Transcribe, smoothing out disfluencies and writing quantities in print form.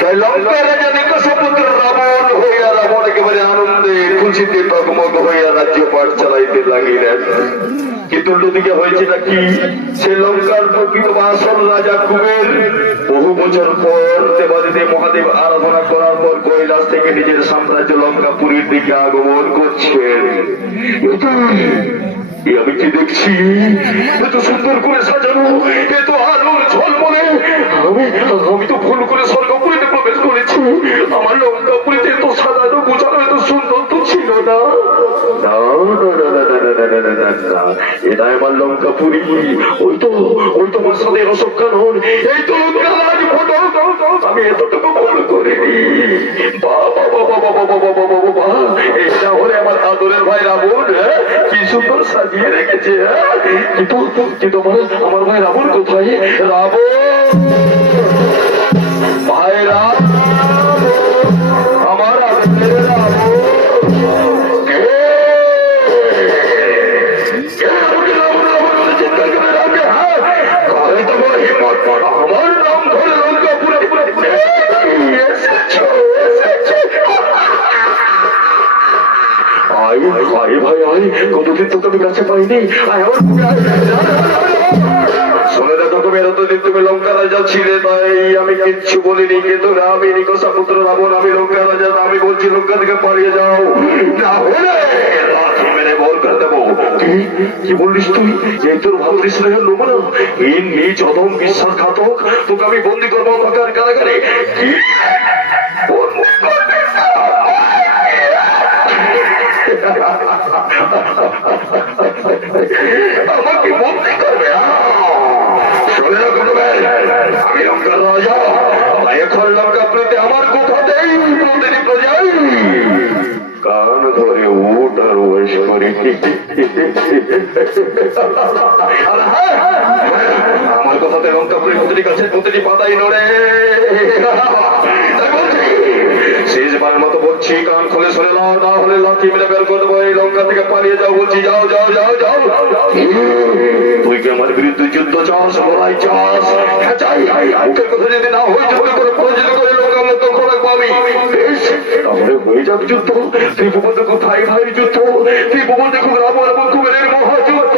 তাই লঙ্কা রাজা নিকষপুত্র রাবণ হইয়া রাবণ একেবারে আনন্দে খুশিতে তকমক হইয়া রাজ্য পাঠ চালাইতে লাগিলেন। কিন্তু দুদিকে হয়েছে নাকি, সে লঙ্কার প্রকৃত আসল রাজা কুবের বহু বছর পর দেবাদিদেব মহাদেব আরাধনা করার পর কৈলাস থেকে নিজের সাম্রাজ্য লঙ্কাপুরীর দিকে আগমন করছেন। আমি কি দেখছি, এত সুন্দর করে সাজানো, এত আলোর ঝলমলে, আমি তো ভুল করে স্বর্গপুরীতে প্রবেশ করেছি। আমার লঙ্কাপুরীতে এত সাজানো গোছানো এত সুন্দর তো ছিল না। এটা আমার লঙ্কাপুরী, ওই তো আমার সাথে অশোক কানন, এই তো লঙ্কা রাজ ফটো। আমি এতটুকু ভুল করিনি। বাবা বাবা বাবা বাবা বাবা বাবা, এটা হলে আমার আদরের ভাই রাবণ কি সুন্দর সাজিয়ে রেখেছে। কিন্তু আমার ভাই রাবণ কোথায়? রাবণ ভাই রাবণ, আমার আদরের রাবণ, আমার নাম ধরে লঙ্কা পুরো ভাই আয়, কতদিন তো তুমি কাছে পাইনি। শুনে দেখো, তুমি এতদিন তুমি লঙ্কা রাজা ছিলে, তাই আমি কিচ্ছু বলিনি। কিন্তু আমি নিকষপুত্র রাবণ, আমি লঙ্কা রাজা, আমি বলছি লঙ্কা থেকে পালিয়ে যাও, না হলে মেরে বল করে দেবো। কি বললিস তুই? এই তোর ভাবলিস নমুনা, এই নিজ অদম বিশ্বাসঘাতক, তোকে আমি বন্দি করবো কারাগারে। কি আমাকে বন্দি করবে? শুনে রাখো, আমি লঙ্কার রাজা, এখন লঙ্কাপুরীতে আমার কোথাতেই প্রতিটি প্রজাই কান ধরে উঠ আর ওয়েশ করি। আমার কথাতে লঙ্কাপুরী প্রতিটি কাছে প্রতিটি পাতাই নড়ে। শেষবারের মতো বলছি, কান খুলে শুনে নাও, না হলে লাঠি মেরে বের করে দেবো। এই লঙ্কা থেকে পালিয়ে যাও বলছি, যাও যাও যাও যাও। তুই কি আমার বিরুদ্ধে যুদ্ধ চাস, লড়াই চাস? মুখের কথা যদি না হয়, যুদ্ধ করে পরাজিত করে লঙ্কা লক্ষ্য রাখবো আমি। তাহলে হয়ে যাক যুদ্ধ। তুই ভূপন দেখো ভাই ভাইয়ের যুদ্ধ, তুই ভূপন দেখো রাবণ এবং কুবেরের মহাযুদ্ধ।